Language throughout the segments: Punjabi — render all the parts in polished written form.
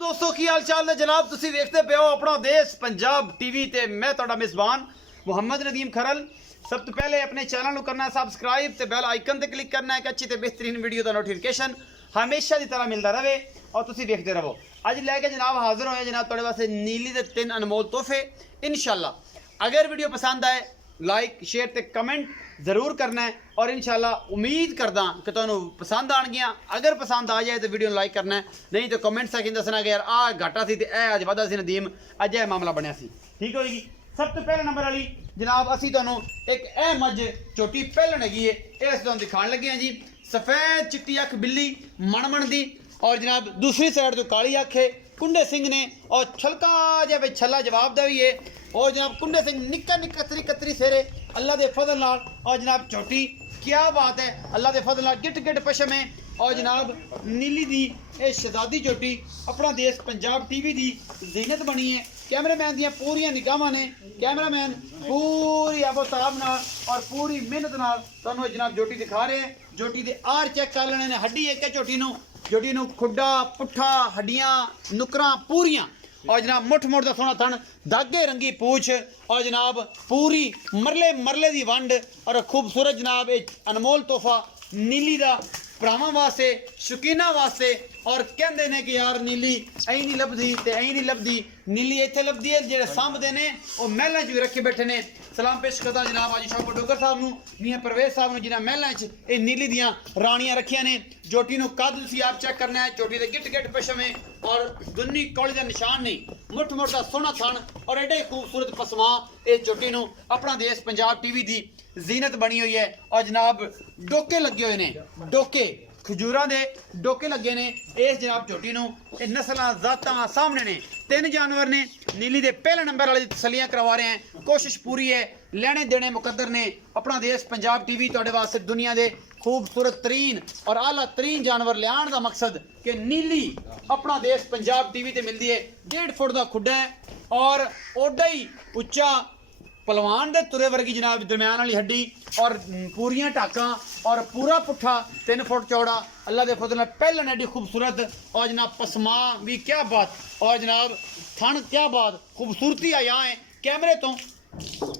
ਦੋਸਤੋ ਕੀ ਹਾਲ ਚਾਲ ਨੇ ਜਨਾਬ ਤੁਸੀਂ ਵੇਖਦੇ ਪਿਓ ਆਪਣਾ ਦੇਸ਼ ਪੰਜਾਬ ਟੀਵੀ ਤੇ ਮੈਂ ਤੁਹਾਡਾ ਮੇਜ਼ਬਾਨ ਮੁਹੰਮਦ ਨਦੀਮ ਖਰਲ। ਸਭ ਤੋਂ ਪਹਿਲੇ ਆਪਣੇ ਚੈਨਲ ਨੂੰ ਕਰਨਾ ਸਬਸਕ੍ਰਾਈਬ ਤੇ ਬੈਲ ਆਈਕਨ ਤੇ ਕਲਿੱਕ ਕਰਨਾ ਹੈ ਕਿ ਅੱਛੀ ਤੇ ਬਿਹਤਰੀਨ ਵੀਡੀਓ ਦਾ ਨੋਟੀਫਿਕੇਸ਼ਨ ਹਮੇਸ਼ਾ ਦੀ ਤਰ੍ਹਾਂ ਮਿਲਦਾ ਰਹੇ और तुसी देखते रहो। अज लैके जनाब हाजिर होए जनाब तुहाडे वास्ते नीली दे 3 अनमोल तोहफे इंशाल्लाह। अगर वीडियो पसंद आए लाइक शेयर ते कमेंट जरूर करना है और इंशाल्लाह उम्मीद करदा कि तुहानू पसंद आणगियां। अगर पसंद आ जाए तो वीडियो लाइक करना है, नहीं तो कमेंट सेक्शन दसना कि यार आ घाटा सी ते ए अज वाधा सी नदीम अज यह मामला बनया सी। ठीक होएगी। सब तो पहले नंबर वाली जनाब असी तुहानू एक ए मझ झोटी पहलन हैगी है इस तुहानू दिखाण लगे हैं जी। सफेद चिट्टी अख बिल्ली मणमण दी और जनाब दूसरी साइड तो काली अख है। कुंडे सिंह ने और छलका जहा भाई छला जवाब दा भी है और जनाब कुंडे सिंह निक्का निक्का कतरी कतरी सेरे अल्लाह के फजल नाल और जनाब झोटी क्या बात है अल्लाह के फजल नाल गिट गिट पशम है और जनाब नीली दी ये शहजादी झोटी अपना देश पंजाब टीवी दी जीनत बनी है। कैमरामैन दियां पूरियां निगाहां ने कैमरामैन पूरी आबोताब नाल और पूरी मेहनत नाल तुहानू जनाब झोटी दिखा रहे हैं। झोटी दे आर चेक कर लेने ने हड्डी एक है झोटी नू खुड्डा पुट्ठा हड्डियां नुकरां पूरियां और जनाब मुठ मुठ दा सोना थन धागे रंगी पूछ और जनाब पूरी मरले मरले दी वंड और खूबसूरत जनाब एक अनमोल तोहफा नीली दा भरावां वास्ते शौकीना वास्ते। और कहते हैं कि यार नीली ऐ नहीं लभदी ते ऐ नहीं लभदी नीली इत्थे लभदी है जेड़े सामभदे ने और महलों च भी रखे बैठे ने। सलाम पेश करदा जनाब आज शौकत डोगर साहब नू मियां परवेज साहब नू जिन्हां महलों च ये नीली दियां राणियां रखियां ने। झोटी नू कद तुसीं आप चेक करना है झोटी दे गिट गिट पशम है और दुन्नी कौली दा निशान नहीं मुठ मुठ दा सोहना थन और एडे खूबसूरत पसमा इस झोटी नू अपना देश पंजाब टीवी दी जीनत बनी हुई है। और जनाब डोके लगे हुए ने डोके खजूरा दे डोके लगे ने इस जनाब झोटी नू नस्लां जातां सामने ने 3 जानवर ने नीली दे पहले नंबर वाली तसलियां करवा रहे हैं। कोशिश पूरी है लेने देने मुकद्दर ने अपना देश पंजाब टीवी तुहाडे वास्ते दुनिया दे खूबसूरत तरीन और आला तरीन जानवर लियाण दा मकसद कि नीली अपना देश पंजाब टीवी ते मिलदी है। 1.5 फुट दा खुड्डा है और ओडा ही उच्चा पलवान दे तुरे वर्गी जनाब दरम्यान वाली हड्डी और पूरियां टाकां और पूरा पुट्ठा 3 फुट चौड़ा अल्लाह के फजल नाल पहलन एडी खूबसूरत और जनाब पसमा भी क्या बात और जनाब थन क्या बात खूबसूरती आया है कैमरे तो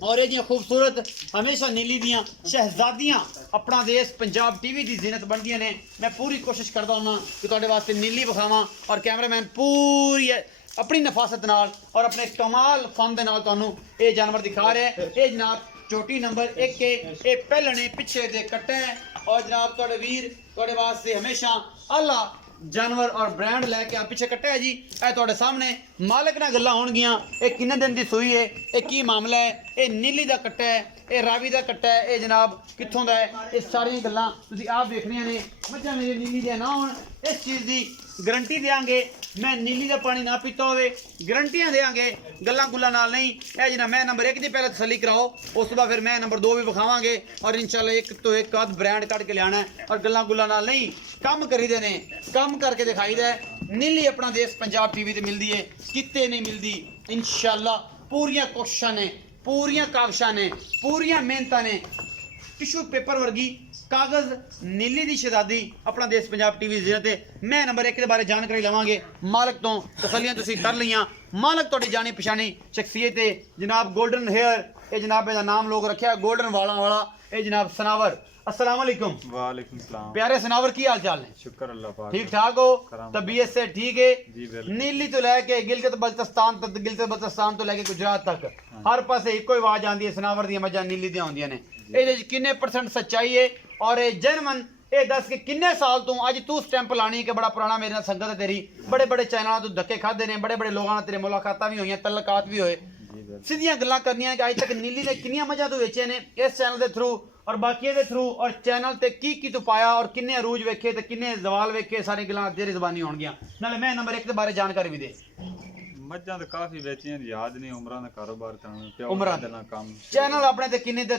और ये खूबसूरत हमेशा नीली दियां शहजादियां अपना देश पंजाब टीवी की जीनत बनदियां ने। मैं पूरी कोशिश करता हूँ कि तुहाडे वास्ते नीली विखावां और कैमरामैन पूरी अपनी नफासत नाल और अपने कमाल फन दे नाल तुहानू ये जानवर दिखा रहे हैं। ये जनाब चोटी नंबर 1 के ये पहलने पिछे दे कट्टे और जनाब तुहाडे वीर तुहाडे वास्ते हमेशा आला जानवर और ब्रांड लैके आ पिछे कट्टा है जी। ए तुहाडे सामने मालिक नाल गल्लां होणगियां ये किन्ने दिन दी सूई है ये की मामला है ये नीली दा कट्टा है ये रावी दा कट्टा है ये जनाब कित्थों दा है ये सारियां गल्लां तुसीं आप देखणियां ने। मझां मेरी नीली दे ना होण इस चीज़ दी गारंटी देंगे मैं नीली का पानी ना पीता हो गारंटियां देंगे गल्लां गुल्लां नाल नहीं। है जना मैं नंबर 1 की पहले तसली कराओ उस बाद फिर मैं नंबर 2 भी विखावांगे और इंशाल्लाह एक तो एक आध ब्रांड कट के लियाना है और गल्लां गुल्लां नाल नहीं काम करी देने काम करके दिखाई दे। नीली अपना देश पंजाब टीवी ते मिलदी है किते नहीं मिलदी इंशाल्लाह पूरियां कोशिशां ने पूरियां काविशां ने पूरियां मेहनतां ने टिशू पेपर वर्गी कागज नीली दी शहजादी अपना देश पंजाब टीवी जीनत। मैं नंबर 1 के बारे जानकारी लवांगे मालिक तो तसलियां तुसीं कर लियां। मालिक तुहाडी जानी पछानी शख्सियत है जनाब गोल्डन हेयर ये जनाब इहदा नाम लोग रखा गोल्डन वाला वाला ये जनाब सनावर। अस्सलाम वालेकुम। वालेकुम सलाम। प्यारे सनावर की हाल चाल है? शुक्र अल्लाह पाक। ठीक ठाक हो तबीयत से ठीक है? जी बिल्कुल। नीली तो लैके गिलगित बल्तिस्तान तक गिलगित बल्तिस्तान तो लैके गुजरात तक हर पासे इको ही आवाज आती है सनावर दी मझां नीली दी आउंदियां ने। ਇਹਦੇ ਚ ਕਿੰਨੇ % सच्चाई है और जैनमन ये दस के किन्ने साल तू अज तू स्टैंप लानी कि बड़ा पुराना मेरे नाल संगत है तेरी बड़े बड़े चैनलों तू धक्के खादे ने बड़े बड़े लोगों तेरे मुलाकातां भी हुई तलकात भी होए सीधियां गल्लां करनियां कि अज तक नीली ने किन्नियां मझां तू वेचे ने इस चैनल के थ्रू और बाकी दे थ्रू और चैनल ते की तू पाया और किन्ने अरूज वेखे ते किन्ने जवाल वेखे सारी गल्लां तेरी ज़बानी होणगियां। नाले मैं नंबर 1 के बारे जानकारी भी दे मज्जां तो काफी बेचियां याद नहीं उमरां दा कारोबार तां उमरां दा काम चैनल अपने ते किन्ने ते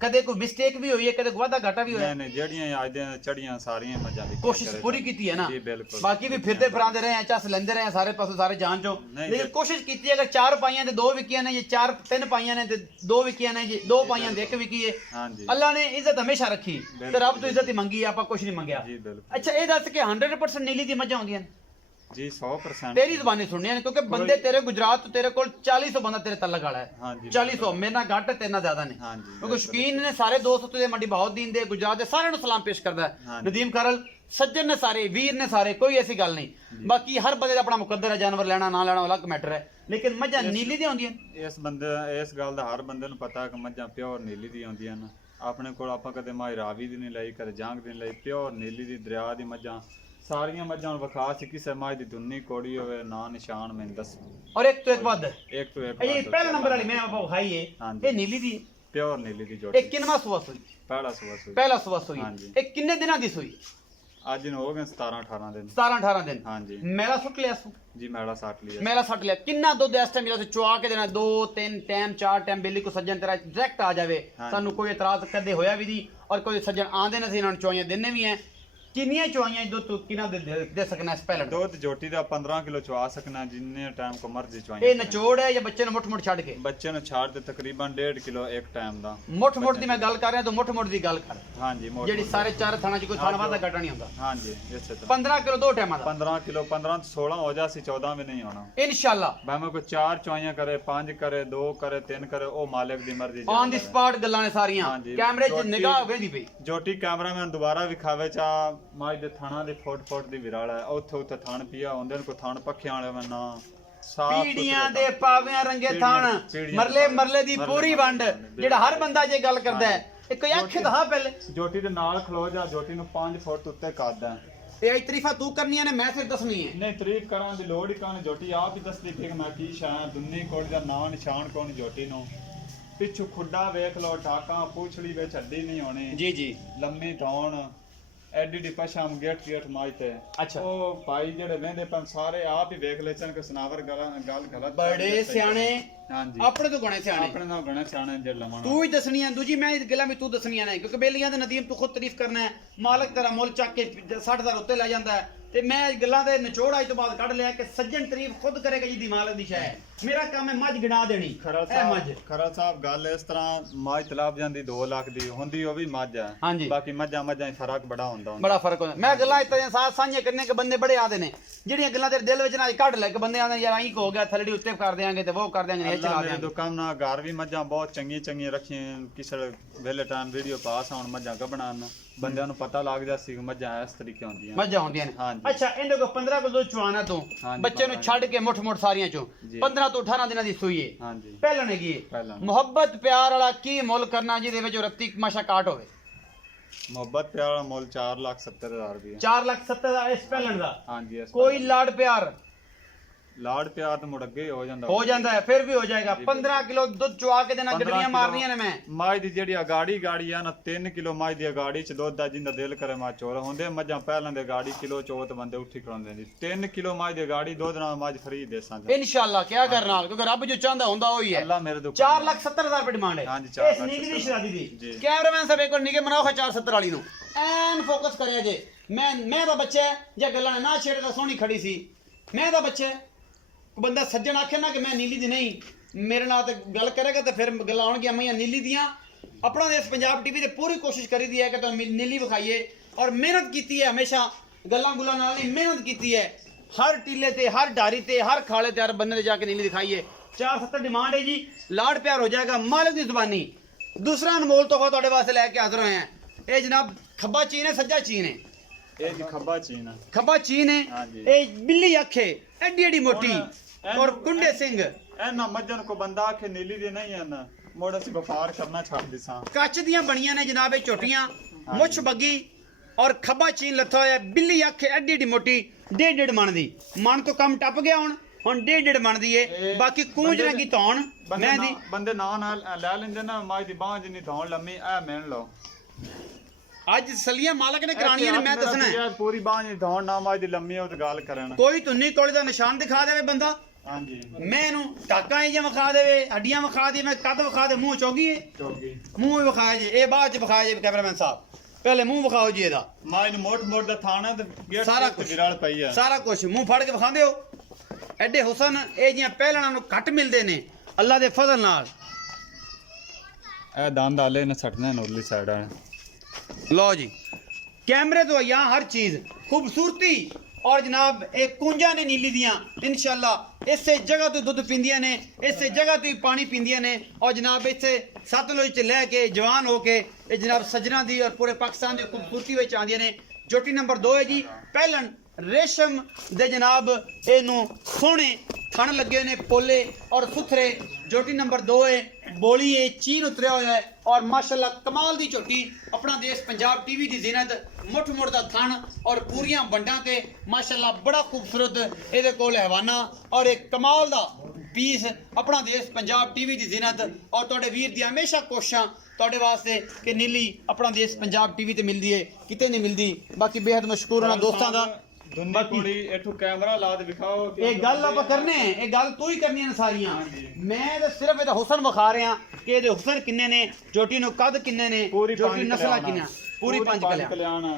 कदे कोई मिस्टेक भी हुई है कदे वादा घाटा भी होया नहीं जेड़ियां आज दे चढ़ियां सारियां मज्जां दी कोशिश पूरी की है ना। जी बिल्कुल। बाकी भी फिरते फिरांदे रहे हैं चस लेंदे रहे हैं सारे पासों सारे जान चो लेकिन कोशिश की अगर 4 पाइयां ते 2 विकियां ने ये 4 3 पाइयां ने ते 2 विकियां ने जी 2 पाइयां ते 1 विकी है। हां जी अल्लाह ने इज्जत हमेशा रखी ते रब तो इज्जत ही मंगी आपा कुछ नहीं मंगया। जी बिल्कुल। अच्छा ये दस के 100% नीली दी मझां होंदियां ਜੀ 100% ਤੇਰੀ ਜ਼ਬਾਨੀ ਸੁਣਨੀ ਨੇ ਕਿਉਂਕਿ ਬੰਦੇ ਤੇਰੇ ਗੁਜਰਾਤ ਤੋਂ ਤੇਰੇ ਕੋਲ 400 ਬੰਦਾ ਤੇਰੇ ਤਲਕ ਵਾਲਾ ਹੈ। ਹਾਂਜੀ 400 ਮੇਰੇ ਨਾਲ ਘੱਟ ਤੇਰੇ ਨਾਲ ਜ਼ਿਆਦਾ ਨੇ ਹਾਂਜੀ ਕਿਉਂਕਿ ਸ਼ੌਕੀਨ ਨੇ ਸਾਰੇ ਦੋਸਤ ਤੇ ਮੰਡੀ ਬਹਾਉਦੀਨ ਦੇ ਗੁਜਰਾਤ ਦੇ ਸਾਰਿਆਂ ਨੂੰ ਸਲਾਮ ਪੇਸ਼ ਕਰਦਾ ਹੈ। ਹਾਂਜੀ। ਨਦੀਮ ਖਰਲ ਸੱਜਣ ਨੇ ਸਾਰੇ ਵੀਰ ਨੇ ਸਾਰੇ ਕੋਈ ਐਸੀ ਗੱਲ ਨਹੀਂ ਬਾਕੀ ਹਰ ਬੰਦੇ ਦਾ ਆਪਣਾ ਮੁਕੱਦਰ ਹੈ ਜਾਨਵਰ ਲੈਣਾ ਨਾ ਲੈਣਾ ਅਲੱਗ ਮੈਟਰ ਹੈ ਲੇਕਿਨ ਮੱਝਾਂ ਨੀਲੀ ਦੀਆਂ ਹੁੰਦੀਆਂ ਇਸ ਗੱਲ ਦਾ ਹਰ ਬੰਦੇ ਨੂੰ ਪਤਾ ਕਿ ਮੱਝਾਂ ਪਿਓਰ ਨੀਲੀ ਦੀ ਆਉਂਦੀਆਂ ਨੇ ਆਪਣੇ ਕੋਲ ਆਪਾਂ ਕਦੇ ਮਾਈ ਰਾਵੀ ਦੀ ਨਹੀਂ ਲਈ ਕਦੇ ਜਾਂਗ ਦੀ ਨਹੀਂ ਲਈ ਪਿਓਰ ਨੀਲੀ ਦੀ ਦਰਿਆ ਦੀ ਮੱਝਾਂ ਸਾਰੀਆਂ ਮੱਝਾਂ ਨੂੰ ਵਿਖਾ ਸੀ ਕਿਸੇ ਮੱਝ ਦੀ ਦੁੰਨੀ ਕੋੜੀ ਹੋਵੇ ਨਾ ਨਿਸ਼ਾਨ ਮੈਨੂੰ ਦੱਸ ਔਰ ਇੱਕ ਤੋਂ ਇੱਕ ਵੱਧ ਇੱਕ ਤੋਂ ਇੱਕ ਇਹ ਪਹਿਲਾ ਨੰਬਰ ਵਾਲੀ ਮੈਂ ਆਪਾਂ ਵਿਖਾਈ ਹੈ ਹਾਂਜੀ। ਇਹ ਨੀਲੀ ਦੀ ਪਿਓਰ ਨੀਲੀ ਦੀ ਜੋੜੀ ਇਹ ਕਿੰਨਵਾਂ ਸੂਆ ਸੂਈ ਪਹਿਲਾ ਸੂਆ ਸੂਈ ਪਹਿਲਾ ਸੂਆ ਸੂਈ ਹਾਂਜੀ। ਇਹ ਕਿੰਨੇ ਦਿਨਾਂ ਦੀ ਸੂਈ ਅੱਜ ਨੂੰ ਹੋ ਗਏ 17 18 ਦਿਨ 17 18 ਦਿਨ ਹਾਂਜੀ ਮੇਲਾ ਸੁੱਟ ਲਿਆ ਸੂ ਜੀ ਮੈਲਾ ਸੱਟ ਲਿਆ ਮੇਲਾ ਸੱਟ ਲਿਆ ਕਿੰਨਾ ਦੁੱਧ ਇਸ ਟਾਈਮ ਜਿਹੜਾ ਚੁਆ ਕੇ ਦੇਣਾ 2 3 ਟਾਈਮ 4 ਟਾਈਮ ਬਿੱਲੀ ਕੋ ਸੱਜਣ ਤੇਰਾ ਡਾਇਰੈਕਟ ਆ ਜਾਵੇ ਹਾਂਜੀ। ਸਾਨੂੰ ਕੋਈ ਇਤਰਾਜ਼ ਕਦੇ ਹੋਇਆ ਵੀ ਨਹੀਂ ਔਰ ਕੋਈ ਸੱਜਣ ਆਂਦੇ ਨੇ ਸੀ ਇਹਨਾਂ ਨੂੰ ਚੁਆਈਆਂ ਦਿੰਨੇ ਵੀ ਹੈ ਕਿੰਨੀਆਂ ਚੁਆਈਆਂ ਦੁੱਧ ਤੂੰ ਕਿੰਨਾ ਦੇ ਸਕਣਾ ਇਸ ਪਹਿਲਾਂ ਦੁੱਧ ਜੋਟੀ ਦਾ 15 ਕਿਲੋ ਚਵਾ ਸਕਣਾ ਜਿੰਨੇ ਟਾਈਮ ਕੋ ਮਰਜ਼ੀ ਇਹ ਚਵਾਈ ਨਚੋੜ ਹੈ ਜਾਂ ਬੱਚੇ ਨੂੰ ਮੁੱਠ ਮੁੱਠ ਛੱਡ ਕੇ ਬੱਚੇ ਨੂੰ ਛੱਡ ਦੇ ਤਕਰੀਬਨ 1.5 ਕਿਲੋ ਇੱਕ ਟਾਈਮ ਦਾ ਮੁੱਠ ਮੁੱਠ ਦੀ ਮੈਂ ਗੱਲ ਕਰ ਰਿਹਾ ਤੂੰ ਮੁੱਠ ਮੁੱਠ ਦੀ ਗੱਲ ਕਰ ਹਾਂਜੀ ਮੋਟ ਜਿਹੜੀ ਸਾਰੇ ਚਾਰ ਥਾਣਾ ਚ ਕੋਈ ਥਾਣਾ ਵਾਦਾ ਘਟਾ ਨਹੀਂ ਹੁੰਦਾ ਹਾਂਜੀ ਇਸੇ ਤਰ੍ਹਾਂ 15 ਕਿਲੋ ਦੋ ਟਾਈਮਾਂ ਦਾ 15 ਕਿਲੋ 15 ਤੋਂ 16 ਹੋ ਜਾ ਸੀ 14 ਵੀ ਨਹੀਂ ਹੋਣਾ ਇਨਸ਼ਾਅੱਲਾ ਭਾਵੇਂ ਕੋਈ 4 ਚਵਾਈਆਂ ਕਰੇ 5 ਕਰੇ 2 ਕਰੇ 3 ਕਰੇ ਉਹ ਮਾਲਕ ਦੀ ਮਰਜ਼ੀ ਔਨ ਦੀ ਸਪਾਟ ਗੱਲਾਂ ਨੇ ਸਾਰੀਆਂ ਹਾਂਜੀ। ਕੈਮਰੇ 'ਚ ਜੋਟੀ- ਨਿਗਾਹ ਵੇਂਦੀ ਪਈ ਜੋਟੀ ਕੈਮਰਾਮੈਨ ਦੁਬਾਰਾ ਵਿਖਾਵੇ ਚਾ ਮਾਜ ਦੇ ਥਾਣਾ ਦੇ ਫੁੱਟ ਦੀ ਵਿਰਾਲ ਹੈ ਉੱਥੇ ਉੱਥੇ ਥਣ ਪਿਆ ਹੁੰਦੇ ਨੇ ਕੋਈ ਥਣ ਪੱਖਿਆਂ ਵਾਲੇ ਮੈਂ ਨਾ ਸਾਫ਼ ਪੀੜੀਆਂ ਦੇ ਪਾਵਿਆਂ ਰੰਗੇ ਥਣ ਪੀੜੀਆਂ ਮਰਲੇ ਦੇ ਮਰਲੇ ਦੀ ਮਰਲੇ ਪੂਰੀ ਵੰਡ ਜਿਹੜਾ ਹਰ ਬੰਦਾ ਜੇ ਗੱਲ ਕਰਦਾ ਹੈ ਇੱਕ ਅੱਖ ਦਹਾ ਪਹਿਲੇ ਜੋਟੀ ਦੇ ਨਾਲ ਖਲੋ ਜਾ ਜੋਟੀ ਨੂੰ 5 ਫੁੱਟ ਉੱਤੇ ਕਰਦਾ ਇਹ ਤਰੀਫਾ ਤੂੰ ਕਰਨੀਆਂ ਨੇ ਮੈਂ ਸਿਰ ਦੱਸਣੀ ਹੈ ਨਹੀਂ ਤਾਰੀਫ ਕਰਾਂ ਦੀ ਲੋੜ ਹੀ ਕਾਨ ਜੋਟੀ ਆਪ ਹੀ ਦੱਸਦੀ ਕਿ ਮੈਂ ਕੀ ਸ਼ਾਂ ਦੁੰਨੀ ਕੋਲ ਦਾ ਨਾਂ ਨਿਸ਼ਾਨ ਕੋਣ ਜੋਟੀ ਨੂੰ ਪਿੱਛੋਂ ਖੁੱਡਾ ਵੇਖ ਲੋ ਟਾਕਾਂ ਪੂਛੜੀ ਵਿੱਚ ਹੱਡੀ ਨਹੀਂ ਹੋਣੀ ਜੀ ਜੀ ਲੰਮੀ ਧੌਣ ਐਡੀ ਡੀ ਪਸ਼ਾਮ ਗੇਟ ਮਾਈ ਤੇ ਅੱਛਾ। ਉਹ ਭਾਈ ਜਿਹੜੇ ਵਹਿੰਦੇ ਪਨ ਸਾਰੇ ਆਪ ਹੀ ਵੇਖ ਲੈਚਣ ਕਿ ਸਨਾਵਰ ਗੱਲ ਗਲਤ ਬੜੇ ਸਿਆਣੇ ਹਾਂਜੀ ਆਪਣੇ ਤੋਂ ਗਣੇ ਸਿਆਣੇ ਆਪਣੇ ਨਾਲ ਗਣਾ ਸਿਆਣੇ ਜੇ ਲਮਣਾ ਤੂੰ ਹੀ ਦੱਸਣੀਆਂ ਦੂਜੀ ਮੈਂ ਇਹ ਗੱਲਾਂ ਵੀ ਤੂੰ ਦੱਸਣੀਆਂ ਨੇ ਕਿਉਂਕਿ ਬੇਲੀਆਂ ਦੇ ਨਦੀਮ ਤੂੰ ਖੁਦ ਤਾਰੀਫ ਕਰਨਾ ਹੈ ਮਾਲਕ ਤੇਰਾ ਮੁੱਲ ਚੱਕ ਕੇ 60,000 ਉੱਤੇ ਲੈ ਜਾਂਦਾ ਹੈ ਤੇ ਮੈਂ ਇਹ ਗੱਲਾਂ ਦੇ ਨਿਚੋੜ ਅੱਜ ਤੋਂ ਬਾਅਦ ਕੱਢ ਲਿਆ ਕਿ ਸੱਜਣ ਤਾਰੀਫ ਖੁਦ ਕਰੇਗਾ ਜਿਹਦੀ ਮਾਲਕ ਦੀ ਸ਼ੈ ਹੈ ਮੇਰਾ ਕੰਮ ਹੈ ਮੱਝ ਗਿਣਾ ਦੇਣੀ ਇਹ ਮੱਝ ਖਰਾ ਸਾਹਿਬ ਗੱਲ ਇਸ ਤਰ੍ਹਾਂ ਮੱਝ ਤਲਾਬ ਜਾਂਦੀ 2 ਲੱਖ ਦੀ ਹੁੰਦੀ ਉਹ ਵੀ ਮੱਝ ਹੈ ਹਾਂਜੀ। ਬਾਕੀ ਮੱਝਾਂ ਹੀ ਫਰਕ ਬੜਾ ਹੁੰਦਾ ਬੜਾ ਫਰਕ ਹੁੰਦਾ ਮੈਂ ਗੱਲਾਂ ਇਸ ਤਰ੍ਹਾਂ ਸਾਥ ਸਾਂਝੇ ਕਰਨੇ ਕਿ ਬੰਦੇ ਬੜੇ ਆਦੇ ਨੇ ਜਿਹੜੀਆਂ ਗੱਲਾਂ ਤੇਰੇ ਦਿਲ ਵਿੱਚ ਨਾ ਕੱਢ ਲੈ ਕਿ ਬੰਦੇ ਆਦੇ ਯਾਰ ਆਈ ਹੋ ਗਿਆ ਥੱਲੜੀ ਉੱਤੇ ਕਰ ਦਿਆਂਗੇ ਤੇ ਉਹ ਕਰ ਦਿਆਂਗੇ ਇਹ ਚਲਾ ਮੇਰੇ ਦਿਆਂਗੇ ਦੁਕਾਨ ਨਾਲ ਘਰ ਵੀ ਮੱਝਾਂ ਬਹੁਤ ਚੰਗੀਆਂ ਰੱਖੀਆਂ ਕਿਸੇ ਵੇਲੇ ਟਾਈਮ ਵੀਡੀਓ ਪਾਸ ਆਉਣ ਮੱਝਾਂ ਗੱਬਣਾਂ ਬੰਦਿਆਂ ਨੂੰ ਪਤਾ ਲੱਗ ਜਾ ਸੀ ਮੱਝਾਂ ਇਸ ਤਰੀਕੇ ਹੁੰਦੀਆਂ ਮੱਝਾਂ ਹੁੰਦੀਆਂ ਨੇ ਹਾਂਜੀ। ਅੱਛਾ ਇਹਦੇ ਕੋ 15 ਕਿਲੋ ਚਵਾਨਾ ਤੋਂ ਹਾਂਜੀ, ਬੱਚੇ ਨੂੰ ਛੱਡ ਕੇ ਮੁੱਠ ਮੁੱਠ ਸਾਰੀਆਂ ਚੋਂ ਜੀ। 15 ਤੋਂ 18 ਦਿਨਾਂ ਦੀ ਸੂਈ ਹੈ ਹਾਂਜੀ ਪਹਿਲਾਂ ਨੇ ਕੀ ਹੈ? ਪਹਿਲਾਂ। ਮੁਹੱਬਤ ਪਿਆਰ ਵਾਲਾ ਕੀ ਮੁੱਲ ਕਰਨਾ ਜਿਹਦੇ ਵਿੱਚ ਰੱਤੀ ਮਾਸ਼ਾ ਕਾਟ ਹੋਵੇ ਮੁਹੱਬਤ ਪਿਆਰ ਵਾਲਾ ਮੁੱਲ 4,70,000 ਰੁਪਏ 4,70,000 ਇਸ ਪਹਿਲਣ ਦਾ ਹਾਂਜੀ ਇਸ ਕੋਈ ਲਾੜ ਪਿਆਰ ਲਾੜ ਪਿਆਰ ਤਾਂ ਮੁੜ ਅੱਗੇ ਹੀ ਹੋ ਜਾਂਦਾ ਹੈ ਫਿਰ ਵੀ ਹੋ ਜਾਏਗਾ 15 ਕਿਲੋ ਦੁੱਧ ਚੁਆ ਕੇ ਦੇਣਾ 15 ਗੱਡੀਆਂ ਮਾਰਨੀਆਂ ਨੇ ਮੈਂ ਮਾਝ ਦੀ ਜਿਹੜੀ ਗਾੜੀ ਆ ਨਾ 3 ਕਿਲੋ ਮਾਝ ਦੀ ਗਾੜੀ ਚ ਦੁੱਧ ਦਾ ਜਿੰਦਾ ਦਿਲ ਕਰੇ ਮਾ ਚੋਰ ਹੁੰਦੇ ਮੱਝਾਂ ਪਹਿਲਾਂ ਦੇ ਗਾੜੀ ਕਿਲੋ ਚੋਤ ਬੰਦੇ ਉੱਠੀ ਖੜਾਉਂਦੇ ਨੇ 3 ਕਿਲੋ ਮਾਝ ਦੀ ਗਾੜੀ ਦੁੱਧ ਨਾਲ ਮਾਝ ਫਰੀ ਦੇ ਸਾਂਝ ਇਨਸ਼ਾਅੱਲਾ ਕਿਆ ਕਰਨ ਨਾਲ ਕਿਉਂਕਿ ਰੱਬ ਜੋ ਚਾਹੁੰਦਾ ਹੁੰਦਾ ਉਹ ਹੀ ਹੈ ਅੱਲਾ ਮੇਰੇ ਦੁਕਾਨ 4,70,000 ਰੁਪਏ ਡਿਮਾਂਡ ਹੈ ਹਾਂਜੀ, 4 ਇਸ ਨਿੱਕੀ ਦੀ ਸ਼ਰਾਦੀ ਦੀ ਜੀ। ਕੈਮਰਾਮੈਨ ਸਾਹਿਬ ਇੱਕ ਵਾਰ ਨਿੱਕੇ ਮਨਾਓ 470 ਵਾਲੀ ਨੂੰ ਐਨ ਫੋਕਸ ਕਰਿਆ ਜੇ ਮੈਂ ਦਾ ਬੱਚਾ ਹੈ ਜਾਂ ਗੱਲਾਂ ਨੇ ਨਾ ਛੇੜੇ ਦਾ ਸੋਹਣੀ ਖੜੀ ਸੀ ਮੈਂ ਦਾ ਬੱਚਾ ਹੈ ਬੰਦਾ ਸੱਜਣ ਆਖੇ ਨਾ ਕਿ ਮੈਂ ਨੀਲੀ ਦੀ ਨਹੀਂ ਮੇਰੇ ਨਾਲ ਤੇ ਗੱਲ ਕਰੇਗਾ ਤੇ ਫਿਰ ਗੱਲਾਂ ਆਉਣਗੀਆਂ ਮੈਂ ਨੀਲੀ ਦੀਆਂ ਆਪਣਾ ਦੇਸ਼ ਪੰਜਾਬ ਟੀਵੀ ਤੇ ਪੂਰੀ ਕੋਸ਼ਿਸ਼ ਕਰੀਦੀ ਹੈ ਕਿ ਤੁਹਾਨੂੰ ਨੀਲੀ ਵਿਖਾਈਏ ਔਰ ਮਿਹਨਤ ਕੀਤੀ ਹੈ ਹਮੇਸ਼ਾ ਗੱਲਾਂ ਗੁੱਲਾਂ ਨਾਲ ਨਹੀਂ ਮਿਹਨਤ ਕੀਤੀ ਹੈ ਹਰ ਟੀਲੇ ਤੇ ਹਰ ਢਾਰੀ ਤੇ ਹਰ ਖਾਲੇ ਤੇ ਹਰ ਬੰਦੇ ਤੇ ਜਾ ਕੇ ਨੀਲੀ ਦਿਖਾਈਏ 470 ਡਿਮਾਂਡ ਹੈ ਜੀ ਲਾੜ ਪਿਆਰ ਹੋ ਜਾਏਗਾ ਮਾਲਕ ਦੀ ਜ਼ੁਬਾਨੀ ਦੂਸਰਾ ਅਨਮੋਲ ਤੋਹਫਾ ਤੁਹਾਡੇ ਵਾਸਤੇ ਲੈ ਕੇ ਹਾਜ਼ਰ ਹੋਏ ਹਾਂ ਇਹ ਜਨਾਬ ਖੱਬਾ ਚੀਨ ਹੈ ਸੱਜਾ ਚੀਨ ਹੈ ਇਹ ਜੀ ਖੱਬਾ ਚੀਨ ਖੱਬਾ ਚੀਨ ਹੈ ਹਾਂਜੀ। ਇਹ ਬਿੱਲੀ ਅੱਖੇ ਐਡੀ ਐਡੀ ਮੋਟੀ ਔਰ ਕੁੰਡੇ ਸਿੰਘ ਇਹਨਾਂ ਮੱਝਾਂ ਕੋ ਬੰਦਾ ਆਖੇ ਨੀਲੀ ਦੇ ਨਹੀਂ ਹਨ ਮੋੜ ਅਸੀਂ ਵਪਾਰ ਕਰਨਾ ਛੱਡ ਦਿਸਾਂ ਕੱਚ ਦੀਆਂ ਬਣੀਆਂ ਨੇ ਜਨਾਬ ਇਹ ਝੋਟੀਆਂ ਮੁੱਛ ਬੱਗੀ ਔਰ ਖੱਬਾ ਚੀਨ ਲੱਥਾ ਹੋਇਆ ਬਿੱਲੀ ਅੱਖੇ ਐਡੀ ਐਡੀ ਮੋਟੀ 1.5 ਮਣ ਦੀ ਮਣ ਤੋਂ ਕੰਮ ਟੱਪ ਗਿਆ ਹੁਣ 1.5 ਮਣ ਦੀ ਏ ਬਾਕੀ ਕੂੰਜ ਨਾ ਕੀ ਧੌਣ ਮੈਂ ਦੀ ਬੰਦੇ ਨਾਲ ਲੈ ਲੈਂਦੇ ਨਾ ਮਾਝ ਦੀ ਬਾਂਹ ਜਿੰਨੀ ਧੌਣ ਲੰਮੀ ਐ ਮਿਣ ਲਓ ਅੱਜ ਸਲੀਆਂ ਮਾਲਕ ਨੇ ਕਰਾਣੀਆਂ ਨੇ ਮੈਂ ਦੱਸਣਾ ਹੈ। ਪੂਰੀ ਬਾਂਹ ਜਿੰਨੀ ਧੌਣ ਨਾ ਮਾਝ ਦੀ ਲੰਮੀ ਉਹ ਤੇ ਗੱਲ ਕਰਨ ਕੋਈ ਧੁੰਨੀ ਕੋਲੇ ਦਾ ਨਿਸ਼ਾਨ ਦਿਖਾ ਦੇਵੇ ਬੰਦਾ ਹਾਂਜੀ ਮੈਂ ਇਹਨੂੰ ਟਾਕਾਂ ਹੀ ਜੇ ਵਿਖਾ ਦੇਵੇ ਹੱਡੀਆਂ ਵਿਖਾ ਦੇ ਮੈਂ ਕੱਦ ਵਿਖਾ ਦੇ ਮੂੰਹ ਚੋਗੀ ਏ ਚੋਗੀ ਮੂੰਹ ਵੀ ਵਿਖਾਇਆ ਜੇ ਇਹ ਬਾਅਦ ਚ ਵਿਖਾਇਆ ਜੇ ਕੈਮਰਾਮੈਨ ਸਾਹਿਬ ਪਹਿਲੇ ਮੂੰਹ ਵਿਖਾਓ ਜੀ ਇਹਦਾ ਮਾਝ ਨੂੰ ਮੋਟ ਦਾ ਥਾਣਾ ਤੇ ਗੇਟ ਸਾਰਾ ਤੇ ਕੁਛ। ਵਿਰਾਲ ਪਈ ਆ ਸਾਰਾ ਕੁਝ ਮੂੰਹ ਫੜ ਕੇ ਵਿਖਾਉਂਦੇ ਹੋ ਐਡੇ ਹੁਸਨ ਇਹ ਜੀਆਂ ਪਹਿਲਣਾ ਨੂੰ ਘੱਟ ਮਿਲਦੇ ਨੇ ਅੱਲਾ ਦੇ ਫਜ਼ਲ ਨਾਲ ਇਹ ਦੰਦ ਆਲੇ ਨੇ ਸੱਟਨੇ ਨੋਰਲੀ ਸਾਈਡ ਆ ਲਓ ਜੀ कैमरे तो यहाँ हर चीज खूबसूरती ਔਰ ਜਨਾਬ ਇਹ ਕੁੰਜਾਂ ਨੇ ਨੀਲੀ ਦੀਆਂ ਇਨਸ਼ਾਅੱਲਾ ਇਸੇ ਜਗ੍ਹਾ ਤੋਂ ਦੁੱਧ ਪੀਂਦੀਆਂ ਨੇ, ਇਸੇ ਜਗ੍ਹਾ ਤੋਂ ਹੀ ਪਾਣੀ ਪੀਂਦੀਆਂ ਨੇ ਔਰ ਜਨਾਬ ਇੱਥੇ ਸਤਲੁਜ ਚ ਲੈ ਕੇ ਜਵਾਨ ਹੋ ਕੇ ਇਹ ਜਨਾਬ ਸੱਜਣਾ ਦੀ ਔਰ ਪੂਰੇ ਪਾਕਿਸਤਾਨ ਦੀ ਖੂਬਸੂਰਤੀ ਵਿੱਚ ਆਉਂਦੀਆਂ ਨੇ। ਜੋਟੀ ਨੰਬਰ 2 ਹੈ ਜੀ ਪਹਿਲਣ ਰੇਸ਼ਮ ਦੇ ਜਨਾਬ ਇਹਨੂੰ ਸੋਹਣੇ ਥਣ ਲੱਗੇ ਨੇ ਪੋਲੇ ਔਰ ਸੁਥਰੇ। ਜੋਟੀ ਨੰਬਰ 2 ਹੈ ਬੋਲੀ ਹੈ ਚੀਨ ਉਤਰਿਆ ਹੋਇਆ ਹੈ ਔਰ ਮਾਸ਼ਾਅੱਲਾ ਕਮਾਲ ਦੀ ਝੋਟੀ ਆਪਣਾ ਦੇਸ਼ ਪੰਜਾਬ ਟੀਵੀ ਦੀ ਜ਼ਿਨਤ ਮੁੱਠ ਮੁੱਠ ਦਾ ਥਣ ਔਰ ਪੂਰੀਆਂ ਵੰਡਾਂ ਤੇ ਮਾਸ਼ਾਅੱਲਾ ਬੜਾ ਖੂਬਸੂਰਤ ਇਹਦੇ ਕੋਲ ਹਵਾਨਾ ਔਰ ਇੱਕ ਕਮਾਲ ਦਾ ਪੀਸ ਆਪਣਾ ਦੇਸ਼ ਪੰਜਾਬ ਟੀਵੀ ਦੀ ਜ਼ਿਨਤ ਔਰ ਤੁਹਾਡੇ ਵੀਰ ਦੀ ਹਮੇਸ਼ਾ ਕੋਸ਼ਿਸ਼ਾਂ ਤੁਹਾਡੇ ਵਾਸਤੇ ਕਿ ਨੀਲੀ ਆਪਣਾ ਦੇਸ਼ ਪੰਜਾਬ ਟੀਵੀ ਤੇ ਮਿਲਦੀ ਹੈ ਕਿਤੇ ਨਹੀਂ ਮਿਲਦੀ। ਬਾਕੀ ਬੇहद ਮਸ਼ਕੂਰ ਉਹਨਾਂ ਦੋਸਤਾਂ ਦਾ। ਦੁੰਨੀ ਕੋਲੀ ਇਥੋਂ ਕੈਮਰਾ ਲਾ ਦੇ ਵਿਖਾਓ ਇਹ ਗੱਲ ਆਪਾਂ ਕਰਨੇ ਇਹ ਗੱਲ ਤੂੰ ਹੀ ਕਰਨੀਆਂ ਨੇ ਸਾਰੀਆਂ। ਮੈਂ ਤਾਂ ਸਿਰਫ ਇਹਦਾ ਹੁਸਨ ਵਿਖਾ ਰਿਹਾ ਕਿ ਇਹਦੇ ਹੁਸਨ ਕਿੰਨੇ ਨੇ, ਜੋਟੀ ਨੂੰ ਕੱਦ ਕਿੰਨੇ ਨੇ, ਜੋਟੀ ਨਸਲਾਂ ਕਿੰਨੀਆਂ, ਪੂਰੀ ਪੰਜ ਕਲਿਆਣ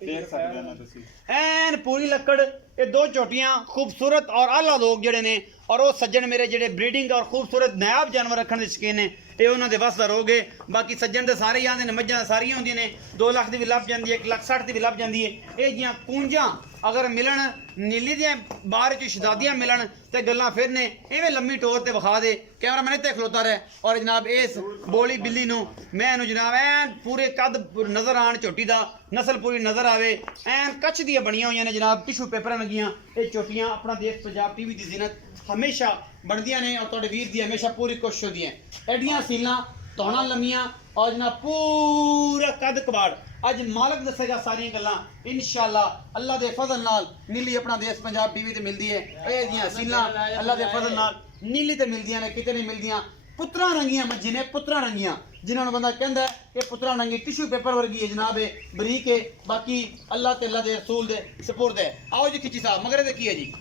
ਦੇਖ ਸਕਦੇ ਹੋ ਤੁਸੀਂ ਐਨ ਪੂਰੀ ਲੱਕੜ। ਇਹ ਦੋ ਝੋਟੀਆਂ ਖੂਬਸੂਰਤ ਔਰ ਆਲਾ ਲੋਕ ਜਿਹੜੇ ਨੇ ਔਰ ਉਹ ਸੱਜਣ ਮੇਰੇ ਜਿਹੜੇ ਬਰੀਡਿੰਗ ਔਰ ਖੂਬਸੂਰਤ ਨਾਇਬ ਜਾਨਵਰ ਰੱਖਣ ਦੇ ਸ਼ੌਕੀਨ ਨੇ ਇਹ ਉਹਨਾਂ ਦੇ ਵੱਸ ਦਾ ਰੋਗ ਹੈ। ਬਾਕੀ ਸੱਜਣ ਦੇ ਸਾਰੇ ਹੀ ਆਉਂਦੇ ਨੇ, ਮੱਝਾਂ ਸਾਰੀਆਂ ਹੁੰਦੀਆਂ ਨੇ 2 ਲੱਖ ਦੀ ਵੀ ਲੱਭ ਜਾਂਦੀ ਹੈ, 1,60,000 ਦੀ ਵੀ ਲੱਭ ਜਾਂਦੀ ਹੈ। ਇਹ ਜੀਆਂ ਕੂੰਜਾਂ ਅਗਰ ਮਿਲਣ ਨੀਲੀ ਦੀਆਂ ਬਾਹਰ ਚ ਸ਼ਦਾਦੀਆਂ ਮਿਲਣ ਤੇ ਗੱਲਾਂ ਫਿਰ ਨੇ। ਇਵੇਂ ਲੰਮੀ ਟੋਰ ਤੇ ਵਿਖਾ ਦੇ ਕੈਮਰਾ ਮੈਨ ਇੱਥੇ ਖਲੋਤਾ ਰਹੇ ਔਰ ਜਨਾਬ ਇਸ ਬੋਲੀ ਬਿੱਲੀ ਨੂੰ ਮੈਂ ਇਹਨੂੰ ਜਨਾਬ ਐਨ ਪੂਰੇ ਕੱਦ ਨਜ਼ਰ ਆਣ ਝੋਟੀ ਦਾ ਨਸਲ ਪੂਰੀ ਨਜ਼ਰ ਆਵੇ ਐਨ ਕੱਚ ਦੀਆਂ ਬਣੀਆਂ ਹੋਈਆਂ ਨੇ ਜਨਾਬ ਟਿਸ਼ੂ ਪੇਪਰਾਂ ਲੱਗੀਆਂ। ਇਹ ਝੋਟੀਆਂ ਆਪਣਾ ਦੇਸ਼ ਪੰਜਾਬ ਟੀਵੀ ਦੀ ਜ਼ਿਨਤ ਹਮੇਸ਼ਾ ਬਣਦੀਆਂ ਨੇ ਔਰ ਤੁਹਾਡੇ ਵੀਰ ਦੀ ਹਮੇਸ਼ਾ ਪੂਰੀ ਕੋਸ਼ਿਸ਼ ਹੁੰਦੀ ਹੈ। ਐਡੀਆਂ ਸੀਲਾਂ ਧੌਣਾ ਲੰਮੀਆਂ ਔਰ ਜਨਾਬ ਪੂਰਾ ਕੱਦ ਕਬਾੜ ਅੱਜ ਮਾਲਕ ਦੱਸੇਗਾ ਸਾਰੀਆਂ ਗੱਲਾਂ ਇਨਸ਼ਾਅੱਲਾ ਅੱਲਾ ਦੇ ਫਜ਼ਲ ਨਾਲ ਨੀਲੀ ਆਪਣਾ ਦੇਸ਼ ਪੰਜਾਬ ਟੀਵੀ ਤੇ ਮਿਲਦੀ ਹੈ। ਇਹ ਜੀਆਂ ਸੀਲਾਂ ਅੱਲਾ ਦੇ ਫਜ਼ਲ ਨਾਲ ਨੀਲੀ ਤੇ ਮਿਲਦੀਆਂ ਨੇ ਕਿਤੇ ਨਹੀਂ ਮਿਲਦੀਆਂ। ਪੁੱਤਰਾਂ ਰੰਗੀਆਂ ਮੱਝੀ ਨੇ ਪੁੱਤਰਾਂ ਰੰਗੀਆਂ ਜਿਨ੍ਹਾਂ ਨੂੰ ਬੰਦਾ ਕਹਿੰਦਾ ਇਹ ਪੁੱਤਰਾਂ ਰੰਗੀ ਟਿਸ਼ੂ ਪੇਪਰ ਵਰਗੀ ਹੈ ਜਨਾਬ ਇਹ ਬਰੀਕ ਹੈ। ਬਾਕੀ ਅੱਲਾ ਤੇ ਅੱਲਾ ਦੇ ਰਸੂਲ ਦੇ ਸਪੁਰਦ ਹੈ। ਆਓ ਜੀ ਖਿੱਚੀ ਸਾਹਿਬ ਮਗਰ ਇਹਦੇ ਕੀ ਹੈ ਜੀ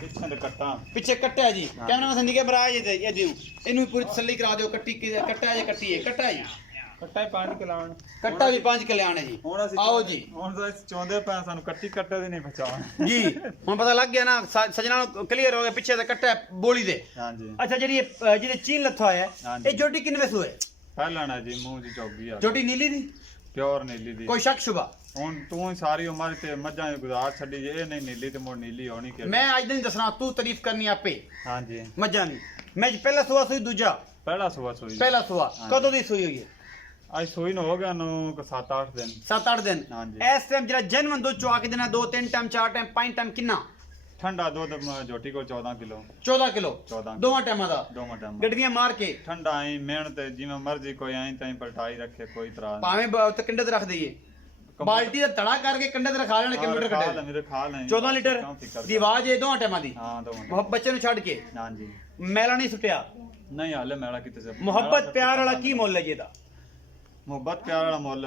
ਪਿੱਛੇ ਦੇ ਕੱਟਾਂ ਪਿੱਛੇ ਕੱਟਿਆ ਜੀ ਕੈਮਰਾ ਸੰਦੀ ਕੇ ਬਰਾਜ ਇਹ ਦਿਓ ਇਹਨੂੰ ਪੂਰੀ ਤਸੱਲੀ ਕਰਾ ਦਿਓ ਕੱਟੀ ਕੱਟਾ ਜੇ ਕੱਟੀ ਹੈ ਕੱਟਾ ਜੀ ਕੱਟਾ ਹੀ 5 ਕਲਿਆਣ ਕੱਟਾ ਵੀ 5 ਕਲਿਆਣ ਹੈ ਜੀ। ਆਓ ਜੀ ਹੁਣ ਤਾਂ ਚਾਹੁੰਦੇ ਪਏ ਸਾਨੂੰ ਕੱਟੀ ਕੱਟੇ ਦੀ ਨਹੀਂ ਪਛਾਣ ਜੀ ਹੁਣ ਪਤਾ ਲੱਗ ਗਿਆ ਨਾ ਸਜਣਾ ਨੂੰ ਕਲੀਅਰ ਹੋ ਗਿਆ ਪਿੱਛੇ ਦਾ ਕੱਟਾ ਬੋਲੀ ਦੇ। ਹਾਂਜੀ ਅੱਛਾ ਜਿਹੜੀ ਜਿਹਦੇ ਚੀਨ ਲੱਥਾ ਹੋਇਆ ਇਹ ਜੋਟੀ ਕਿੰਨੇ ਸੂਏ ਪਹਿਲਾਂ ਜੀ ਮੂੰਹ ਦੀ ਚੌਗੀ ਆ ਜੋਟੀ ਨੀਲੀ ਦੀ ਪਿਓਰ ਨੀਲੀ ਦੀ ਕੋਈ ਸ਼ੱਕ ਸ਼ੁਬਾ ਹੁਣ ਤੂੰ ਸਾਰੀ ਉਮਰ ਤੇ ਮੱਝਾਂ ਗੁਜ਼ਾਰ ਛੱਡੀ ਜੇ ਇਹ ਨਹੀਂ ਨੀਲੀ ਤੇ ਮੋੜ ਨੀਲੀ ਹੋਣੀ ਕਿ ਮੈਂ ਅੱਜ ਨਹੀਂ ਦੱਸਣਾ ਤੂੰ ਤਾਰੀਫ ਕਰਨੀ ਆਪੇ। ਹਾਂਜੀ ਮੱਝਾਂ ਦੀ ਮੈਂ ਪਹਿਲਾ ਸੂਆ ਸੂਈ ਦੂਜਾ ਪਹਿਲਾ ਸੂਆ ਸੂਈ ਪਹਿਲਾ ਸੂਆ ਕਦੋਂ ਦੀ ਸੂਈ ਹੋਈ ਹੈ? ਅੱਜ ਸੂਈ ਨੂੰ ਹੋ ਗਿਆ ਨੂੰ 7-8 ਦਿਨ 7-8 ਦਿਨ। ਹਾਂਜੀ ਇਸ ਟਾਈਮ ਜਿਹੜਾ ਜਨਮਨ ਦੁੱਧ ਚਵਾ ਕੇ ਦੇਣਾ 2-3 ਟਾਈਮ 4 ਟਾਈਮ 5 ਟਾਈਮ ਕਿੰਨਾ ਠੰਡਾ ਦੁੱਧ ਝੋਟੀ ਕੋਲ 14 ਕਿਲੋ 14 ਕਿਲੋ 14 ਦੋਵਾਂ ਟਾਈਮਾਂ ਦਾ ਦੋਵਾਂ ਟਾਈਮ ਗੱਡੀਆਂ ਮਾਰ ਕੇ ਠੰਡਾ ਆਈ ਮਿਹਨਤ ਜਿਵੇਂ ਮਰਜ਼ੀ ਕੋਈ ਆਈ ਤਾਂ ਪਲਟਾਈ ਰੱਖੇ ਕੋਈ ਤਰ੍ਹਾਂ ਭਾਵੇਂ ਉੱਤੇ ਕੰਡੇ ਤੇ ਰੱਖ ਦਈਏ ਬਾਲਟੀ ਦਾ ਤੜਾ ਕਰਕੇ ਕੰਡੇ ਤੇ ਰਖਾ ਲੈਣ ਕੰਪਿਊਟਰ ਕੱਢੇ ਮੇਰੇ ਖਾ ਲੈ 14 ਲੀਟਰ ਦੀ ਆਵਾਜ਼ ਇਹ ਦੋਵਾਂ ਟਾਈਮਾਂ ਦੀ। ਹਾਂ ਦੋਵਾਂ ਮੁਹੱਬਤ ਬੱਚੇ ਨੂੰ ਛੱਡ ਕੇ ਹਾਂਜੀ ਮੈਲਾ ਨਹੀਂ ਸੁੱਟਿਆ ਨਹੀਂ ਹਾਲੇ ਮੈਲਾ ਕਿਤੇ ਸੇ ਮੁਹੱਬਤ ਪਿਆਰ ਵਾਲਾ ਕੀ ਮੁੱਲ ਹੈ ਜੀ ਇਹਦਾ? ਮੁਹੱਬਤ ਪਿਆਰ ਵਾਲਾ ਮੁੱਲ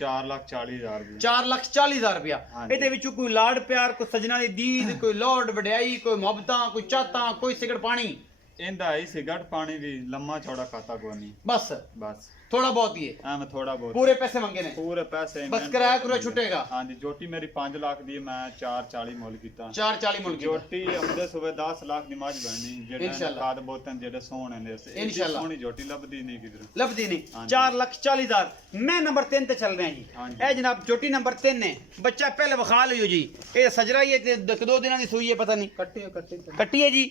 4,40,000 ਰੁਪਏ 4,40,000 ਰੁਪਇਆ। ਇਹਦੇ ਵਿੱਚੋਂ ਕੋਈ ਲਾਡ ਪਿਆਰ ਕੋਈ ਸਜਣਾ ਦੀ ਦੀਦ ਕੋਈ ਲੋੜ ਵਡਿਆਈ ਕੋਈ ਮੁਹੱਬਤਾਂ ਕੋਈ ਚਾਹਤਾਂ ਕੋਈ ਸਿਗਰਟ ਪਾਣੀ ਇਹਦਾ ਹੀ ਸਿਗਰਟ ਪਾਣੀ ਵੀ ਲੰਮਾ ਚੌੜਾ ਖਾਤਾ ਕੋਈ ਨਹੀਂ ਬਸ ਥੋੜਾ ਬਹੁਤ ਹੀ ਹੈ ਐਵੇਂ ਥੋੜਾ ਬਹੁਤ ਪੂਰੇ ਪੈਸੇ ਮੰਗੇ ਨੇ ਪੂਰੇ ਪੈਸੇ ਬਸ ਕਿਰਾਇਆ ਕਰੋ ਛੁੱਟੇਗਾ। ਹਾਂਜੀ ਜੋਟੀ ਮੇਰੀ 5 ਲੱਖ ਦੀ ਹੈ, ਮੈਂ 4,40 ਮੁੱਲ ਕੀਤਾ 4,40 ਮੁੱਲ ਕੀਤਾ। ਜੋਟੀ ਆਉਂਦੇ ਸਵੇਰ 10 ਲੱਖ ਦੀ ਮੱਝ ਬਣਨੀ ਜਿਹੜੇ ਇਨਸ਼ਾਅੱਲਾ। ਖਾਦ ਬੋਤਨ ਜਿਹੜੇ ਸੋਹਣੇ ਨੇ ਇਨਸ਼ਾਅੱਲਾ। ਸੋਹਣੀ ਜੋਟੀ ਲੱਭਦੀ ਨਹੀਂ ਕਿਧਰ ਲੱਭਦੀ ਨਹੀਂ। ਹਾਂਜੀ। 4,40,000 ਮੈਂ ਨੰਬਰ 3 ਤੇ ਚੱਲ ਰਿਹਾ ਜੀ। ਹਾਂਜੀ। ਇਹ ਜਨਾਬ ਜੋਟੀ ਨੰਬਰ 3 ਨੇ ਬੱਚਾ ਪਹਿਲੇ ਵਿਖਾ ਲਿਓ ਜੀ ਇਹ ਸਜਰਾ ਹੀ ਹੈ ਤੇ 2 ਦਿਨਾਂ ਦੀ ਸੂਈ ਹੈ ਪਤਾ ਨਹੀਂ ਕੱਟੀ ਹੈ ਜੀ।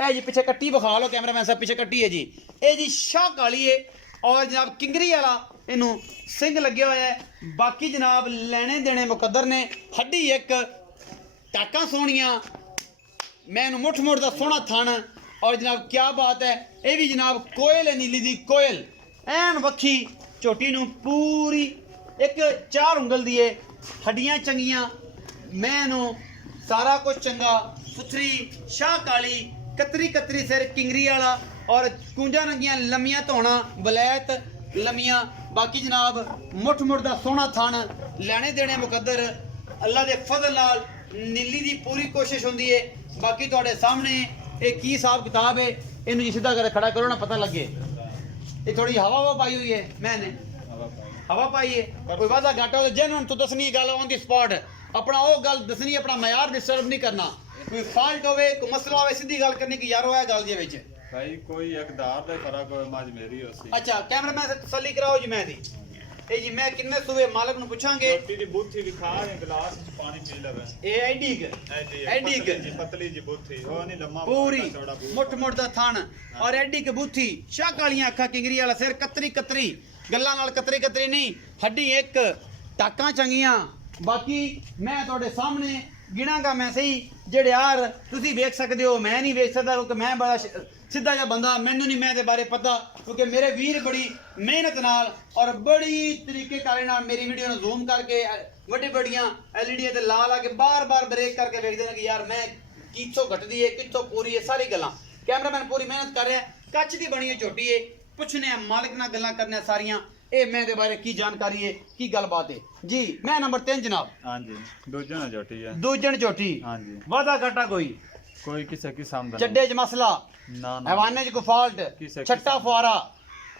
ਇਹ ਜੀ ਪਿੱਛੇ ਕੱਟੀ ਵਿਖਾ ਲਓ ਕੈਮਰਾਮੈਨ ਸਾਹਿਬ ਪਿੱਛੇ ਕੱਟੀ ਹੈ ਜੀ। ਇਹ ਜੀ ਸ਼ਾਹ ਕਾਲੀ ਹੈ ਔਰ ਜਨਾਬ ਕਿੰਗਰੀ ਵਾਲਾ ਇਹਨੂੰ ਸਿੰਘ ਲੱਗਿਆ ਹੋਇਆ ਹੈ। ਬਾਕੀ ਜਨਾਬ ਲੈਣੇ ਦੇਣੇ ਮੁਕੱਦਰ ਨੇ ਹੱਡੀ ਇੱਕ ਟਾਕਾਂ ਸੋਹਣੀਆਂ ਮੈਂ ਇਹਨੂੰ ਮੁੱਠ ਮੁੱਠ ਦਾ ਸੋਹਣਾ ਥਣ ਔਰ ਜਨਾਬ ਕੀ ਬਾਤ ਹੈ ਇਹ ਵੀ ਜਨਾਬ ਕੋਇਲ ਹੈ ਨੀਲੀ ਦੀ ਕੋਇਲ ਐਨ ਵੱਖੀ ਝੋਟੀ ਨੂੰ ਪੂਰੀ ਇੱਕ 4 ਉਂਗਲ ਦੀ ਏ ਹੱਡੀਆਂ ਚੰਗੀਆਂ ਮੈਂ ਇਹਨੂੰ ਸਾਰਾ ਕੁਝ ਚੰਗਾ ਸੁਥਰੀ ਸ਼ਾਹ ਕਾਲੀ ਕਤਰੀ ਸਿਰ ਕਿੰਗਰੀ ਵਾਲਾ ਔਰ ਕੁੰਜਾਂ ਰੰਗੀਆਂ ਲੰਮੀਆਂ ਧੋਣਾ ਬਲੈਤ ਲੰਮੀਆਂ ਬਾਕੀ ਜਨਾਬ ਮੁੱਠ ਮੁੱਠ ਦਾ ਸੋਹਣਾ ਥਣ ਲੈਣੇ ਦੇਣੇ ਮੁਕੱਦਰ ਅੱਲਾ ਦੇ ਫਜ਼ਲ ਨਾਲ ਨੀਲੀ ਦੀ ਪੂਰੀ ਕੋਸ਼ਿਸ਼ ਹੁੰਦੀ ਏ। ਬਾਕੀ ਤੁਹਾਡੇ ਸਾਹਮਣੇ ਇਹ ਕੀ ਹਿਸਾਬ ਕਿਤਾਬ ਹੈ ਇਹਨੂੰ ਜੀ ਸਿੱਧਾ ਕਰ ਖੜਾ ਕਰੋ ਨਾ ਪਤਾ ਲੱਗੇ। ਇਹ ਥੋੜੀ ਹਵਾ ਪਾਈ ਹੋਈ ਹੈ ਮੈਨੇ ਹਵਾ ਪਾਈ ਹੈ ਕੋਈ ਵਾਦਾ ਘਾਟਾ ਤੇ ਜੈਨੂਨ ਤੂੰ ਦੱਸਣੀ ਗੱਲ ਔਨ ਦੀ ਸਪੌਟ ਆਪਣਾ ਉਹ ਗੱਲ ਦੱਸਣੀ ਆਪਣਾ ਮਿਆਰ ਡਿਸਟਰਬ ਨਹੀਂ ਕਰਨਾ ਕੋਈ ਫਾਲਟ ਹੋਵੇ ਕੋਈ ਮਸਲਾ ਹੋਵੇ ਸਿੱਧੀ ਗੱਲ ਕਰਨੀ ਕਿ ਯਾਰ ਉਹ ਹੈ ਗੱਲ ਦੇ ਵਿੱਚ ਭਾਈ ਕੋਈ ਇਕਦਾਰ ਦਾ ਫਰਕ ਹੋਵੇ ਮੱਝ ਮੇਰੀ ਹੋਸੀ। ਅੱਛਾ ਕੈਮਰਾਮੈਨ ਸੇ ਤਸੱਲੀ ਕਰਾਓ ਜੀ ਮੈਂ ਦੀ ਇਹ ਜੀ ਮੈਂ ਕਿੰਨੇ ਸੂਏ ਮਾਲਕ ਨੂੰ ਪੁੱਛਾਂਗੇ। ਛੋਟੀ ਦੀ ਬੂਥੀ ਵਿਖਾ ਦੇ, ਗਲਾਸ ਵਿੱਚ ਪਾਣੀ ਪੀ ਲਵੇ। ਇਹ ਐਡੀ ਐਡੀ ਪਤਲੀ ਜੀ ਬੂਥੀ, ਉਹ ਨਹੀਂ ਲੰਮਾ ਪੂਰੀ ਚੌੜਾ ਬੂਥ। ਮੁੱਠ ਮੁੱਠ ਦਾ ਥਣ ਔਰ ਐਡੀ ਕਬੂਥੀ, ਸ਼ਾਹ ਕਾਲੀਆਂ ਅੱਖਾਂ, ਕਿੰਗਰੀ ਵਾਲਾ ਸਿਰ, ਕਤਰੀ ਕਤਰੀ ਗੱਲਾਂ ਨਾਲ, ਕਤਰੀ ਕਤਰੀ ਨਹੀਂ, ਹੱਡੀ ਇੱਕ, ਟਾਕਾਂ ਚੰਗੀਆਂ। ਬਾਕੀ ਮੈਂ ਤੁਹਾਡੇ ਸਾਹਮਣੇ ਗਿਣਾਂਗਾ ਮੈਂ ਸਹੀ, ਜਿਹੜੇ ਯਾਰ ਤੁਸੀਂ ਵੇਖ ਸਕਦੇ ਹੋ, ਮੈਂ ਨਹੀਂ ਵੇਖ ਸਕਦਾ ਕਿਉਂਕਿ ਮੈਂ ਬੜਾ ਸਿੱਧਾ ਜਿਹਾ ਬੰਦਾ, ਮੈਨੂੰ ਨਹੀਂ ਮੈਂ ਦੇ ਬਾਰੇ ਪਤਾ, ਕਿਉਂਕਿ ਮੇਰੇ ਵੀਰ ਬੜੀ ਮਿਹਨਤ ਨਾਲ ਔਰ ਬੜੀ ਤਰੀਕੇ ਕਾਰੇ ਨਾਲ ਮੇਰੀ ਵੀਡੀਓ ਨੂੰ ਜ਼ੂਮ ਕਰਕੇ ਵੱਡੀ ਵੱਡੀਆਂ ਐਲਈਡੀ ਤੇ ਲਾ ਲਾ ਕੇ ਬਾਰ-ਬਾਰ ਬ੍ਰੇਕ ਕਰਕੇ ਵੇਖਦੇ ਨੇ ਕਿ ਯਾਰ ਮੈਂ ਕਿੱਥੋਂ ਘਟਦੀ ਹੈ ਕਿੱਥੋਂ ਪੂਰੀ ਹੈ, ਸਾਰੀ ਗੱਲਾਂ ਕੈਮਰਾਮੈਨ ਪੂਰੀ ਮਿਹਨਤ ਕਰ ਰਿਹਾ। ਕੱਚ ਦੀ ਬਣੀ ਹੈ ਝੋਟੀ ਹੈ, ਪੁੱਛਨੇ ਆ ਮਾਲਕ ਨਾਲ ਗੱਲਾਂ ਕਰਨੇ ਸਾਰੀਆਂ, ਇਹ ਮੈਂ ਦੇ ਬਾਰੇ ਕੀ ਜਾਣਕਾਰੀ ਹੈ ਕੀ ਗੱਲਬਾਤ ਹੈ ਜੀ। ਮੈਂ ਨੰਬਰ 3 ਜਨਾਬ। ਹਾਂਜੀ, ਦੂਜੇ ਨਾਲ ਝੋਟੀ ਹੈ। ਦੂਜਣ ਝੋਟੀ, ਹਾਂਜੀ, ਵਾਦਾ ਘਾਟਾ ਕੋਈ ਕਿਸੇ ਕਿਸਮ ਦਾ ਚੱਡੇ 'ਚ ਮਸਲਾ, ਨਾ ਨਾ, ਹੈਵਾਨੇ 'ਚ ਕੋਈ ਫਾਲਟ, ਕਿਸੇ ਛੱਟਾ ਫੁਆਰਾ,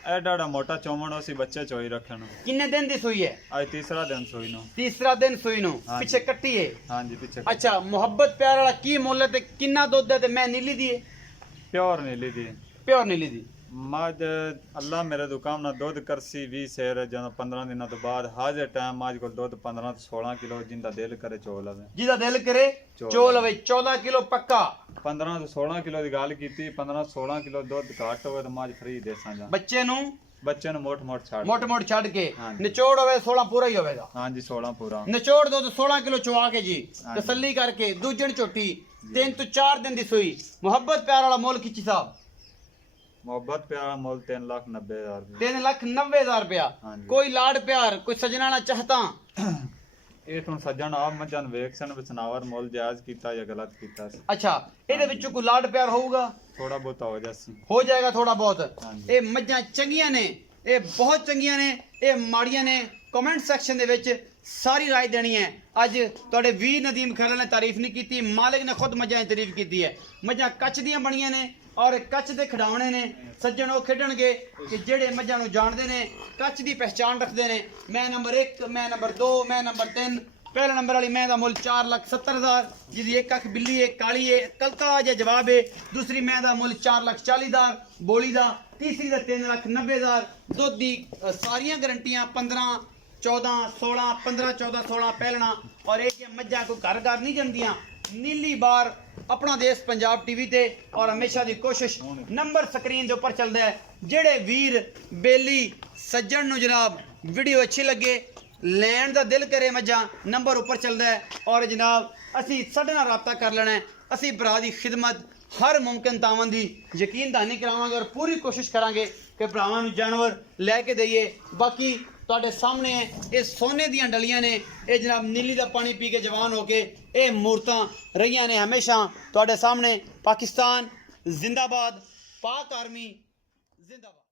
ਐਡਾ ਮੋਟਾ ਚੋਮਣ ਅਸੀਂ ਬੱਚੇ ਚੋਈ ਰੱਖਣ। ਕਿੰਨੇ ਦਿਨ ਦੀ ਸੂਈ ਹੈ? ਅੱਜ ਤੀਸਰਾ ਦਿਨ ਸੂਈ ਨੂੰ। ਤੀਸਰਾ ਦਿਨ ਸੂਈ ਨੂੰ, ਹਾਂਜੀ। ਪਿੱਛੇ ਕੱਟੀ ਹੈ। ਹਾਂਜੀ, ਪਿੱਛੇ ਅੱਛਾ, ਮੁਹੱਬਤ ਪਿਆਰ ਵਾਲਾ ਕੀ ਮੁੱਲ ਹੈ ਤੇ ਕਿੰਨਾ ਦੁੱਧ ਹੈ? ਤੇ ਮੈਂ ਨੀਲੀ ਦੀ ਹੈ, ਪਿਓਰ ਨੀਲੀ ਦੀ ਪਿਓਰ ਨੀਲੀ ਦੀ। ਮੱਝ ਅੱਲਾ ਮੇਰੇ ਦੁਕਾਨ ਨਾਲ ਦੁੱਧ ਕਰਸੀ 20 ਸੇਰ, ਜਦੋਂ 15 ਦਿਨਾਂ ਤੋਂ ਬਾਅਦ ਹਾਜ਼ਰ ਟਾਈਮ ਮੱਝ ਕੋਲ ਦੁੱਧ 15 ਤੋਂ 16 ਕਿਲੋ, ਜਿੰਦਾ ਦਿਲ ਕਰੇ ਚੋ ਲਵੇ। ਜਿਹਦਾ ਦਿਲ ਕਰੇ ਚੋ ਲਵੇ। 14 ਕਿਲੋ ਪੱਕਾ। 15 ਤੋਂ 16 ਕਿਲੋ ਦੀ ਗੱਲ ਕੀਤੀ, 15 16 ਕਿਲੋ ਦੁੱਧ ਘੱਟ ਹੋਵੇ ਤਾਂ ਮੱਝ ਫਰੀ ਦੇ ਸਾਂ। ਬੱਚੇ ਨੂੰ ਮੋਟ ਛੱਡ ਮੋਟ ਛੱਡ ਕੇ ਹਾਂਜੀ। ਨਿਚੋੜ ਹੋਵੇ 16 ਪੂਰਾ ਹੀ ਹੋਵੇਗਾ। ਹਾਂਜੀ, 16 ਪੂਰਾ ਨਿਚੋੜ ਦੁੱਧ 16 ਕਿਲੋ ਚਵਾ ਕੇ ਜੀ ਹਾਂਜੀ। ਤਸੱਲੀ ਕਰਕੇ ਦੂਜਣ ਝੋਟੀ 3 ਤੋਂ 4 ਦਿਨ ਦੀ ਸੂਈ। ਮੁਹੱਬਤ ਪਿਆਰ ਵਾਲਾ ਮੁੱਲ ਕਿਚੀ ਸਾਹਿਬ ਮੁਹੱਬਤ ਪਿਆਰਾ ਮੁੱਲ 3,90,000 ਰੁਪਏ। 3,90,000 ਰੁਪਇਆ। ਹਾਂਜੀ। ਕੋਈ ਲਾੜ ਪਿਆਰ, ਕੋਈ ਸਜਣਾ ਨਾ ਚਾਹਤਾ। ਇਹ ਤੋਂ ਸੱਜਣ ਆਪ ਮੱਝਾਂ ਨੂੰ ਵੇਖ ਸਨ ਵਿਸਨਾਵਰ ਮੁੱਲ ਜਾਇਜ਼ ਕੀਤਾ ਜਾਂ ਗਲਤ ਕੀਤਾ ਸੀ। ਅੱਛਾ, ਇਹਦੇ ਵਿੱਚੋਂ ਕੋਈ ਲਾੜ ਪਿਆਰ ਹੋਊਗਾ? ਥੋੜਾ ਬਹੁਤਾ ਹੋ ਜਾਸੀ, ਹੋ ਜਾਏਗਾ ਥੋੜਾ ਬਹੁਤ। ਹਾਂਜੀ। ਇਹ ਮੱਝਾਂ ਚੰਗੀਆਂ ਨੇ, ਇਹ ਬਹੁਤ ਚੰਗੀਆਂ ਨੇ, ਇਹ ਮਾੜੀਆਂ ਨੇ? ਕਮੈਂਟ ਸੈਕਸ਼ਨ ਦੇ ਵਿੱਚ ਸਾਰੀ ਰਾਏ ਦੇਣੀ ਹੈ। ਅੱਜ ਤੁਹਾਡੇ ਵੀਰ ਨਦੀਮ ਖਰਲ ਨੇ ਤਾਰੀਫ ਨਹੀਂ ਕੀਤੀ, ਮਾਲਿਕ ਨੇ ਖੁਦ ਮੱਝਾਂ ਦੀ ਤਾਰੀਫ ਕੀਤੀ ਹੈ। ਮੱਝਾਂ ਕੱਚ ਦੀਆਂ ਬਣੀਆਂ ਨੇ ਔਰ ਕੱਚ ਦੇ ਖਿਡਾਉਣੇ ਨੇ। ਸੱਜਣ ਉਹ ਖੇਡਣਗੇ ਕਿ ਜਿਹੜੇ ਮੱਝਾਂ ਨੂੰ ਜਾਣਦੇ ਨੇ, ਕੱਚ ਦੀ ਪਹਿਚਾਣ ਰੱਖਦੇ ਨੇ। ਮੈਂ ਨੰਬਰ 1, ਮੈਂ ਨੰਬਰ 2, ਮੈਂ ਨੰਬਰ 3। ਪਹਿਲੇ ਨੰਬਰ ਵਾਲੀ ਮੈਂ ਦਾ ਮੁੱਲ 4,70,000, ਜਿਹਦੀ ਇੱਕ ਅੱਖ ਬਿੱਲੀ ਹੈ, ਕਾਲੀ ਹੈ, ਕਲਕਾ ਜਿਹਾ ਜਵਾਬ ਹੈ। ਦੂਸਰੀ ਮੈਂ ਦਾ ਮੁੱਲ 4,40,000 ਬੋਲੀ ਦਾ। ਤੀਸਰੀ ਦਾ 3,90,000। ਦੁੱਧ ਦੀ ਸਾਰੀਆਂ ਗਰੰਟੀਆਂ 15, 14, 16, 15, 14, 16 ਪਹਿਲਣਾ। ਔਰ ਇਹ ਕਿ ਮੱਝਾਂ ਕੋਈ ਘਰ ਘਰ ਨਹੀਂ ਜੰਮਦੀਆਂ। ਨੀਲੀ ਬਾਰ अपना देश पंजाब टीवी ते और हमेशा दी कोशिश नंबर स्क्रीन दे ऊपर चलदा है। जेड़े वीर बेली सज्जन नु जनाब वीडियो अच्छी लगे, लैन दा दिल करे, मज्जां नंबर ऊपर चलदा है। और जनाब असी साडे नाल राबता कर लेना है। असी भरा दी खिदमत हर मुमकिन तावन दी यकीन दहानी करावांगे और पूरी कोशिश करांगे कि भरावां नू जानवर लैके दईए। बाकी ਤੁਹਾਡੇ ਸਾਹਮਣੇ ਇਹ ਸੋਨੇ ਦੀਆਂ ਡਲੀਆਂ ਨੇ। ਇਹ ਜਨਾਬ ਨੀਲੀ ਦਾ ਪਾਣੀ ਪੀ ਕੇ ਜਵਾਨ ਹੋ ਕੇ ਇਹ ਮੂਰਤਾਂ ਰਹੀਆਂ ਨੇ ਹਮੇਸ਼ਾ ਤੁਹਾਡੇ ਸਾਹਮਣੇ। ਪਾਕਿਸਤਾਨ ਜ਼ਿੰਦਾਬਾਦ, ਪਾਕ ਆਰਮੀ ਜ਼ਿੰਦਾਬਾਦ।